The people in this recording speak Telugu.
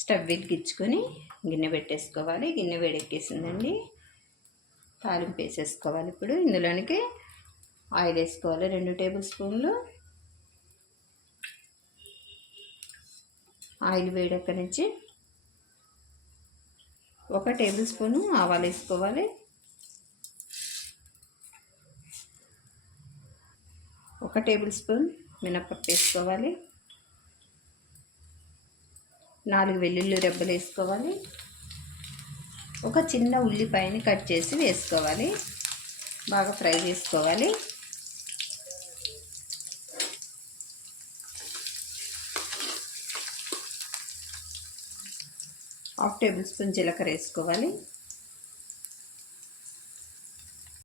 స్టవ్ వెలిగించుకొని గిన్నె పెట్టేసుకోవాలి. గిన్నె వేడెక్కేసిందండి. తాలింపు వేసేసుకోవాలి ఇప్పుడు. ఇందులోనికి ఆయిల్ వేసుకోవాలి. రెండు టేబుల్ స్పూన్లు ఆయిల్ వేడెక్క నుంచి ఒక టేబుల్ స్పూను ఆవాలు వేసుకోవాలి. ఒక టేబుల్ స్పూన్ మినప్పప్పు వేసుకోవాలి. నాలుగు వెల్లుల్లి రెబ్బలు వేసుకోవాలి. ఒక చిన్న ఉల్లిపాయని కట్ చేసి వేసుకోవాలి. బాగా ఫ్రై చేసుకోవాలి. హాఫ్ టేబుల్ స్పూన్ జీలకర్ర వేసుకోవాలి.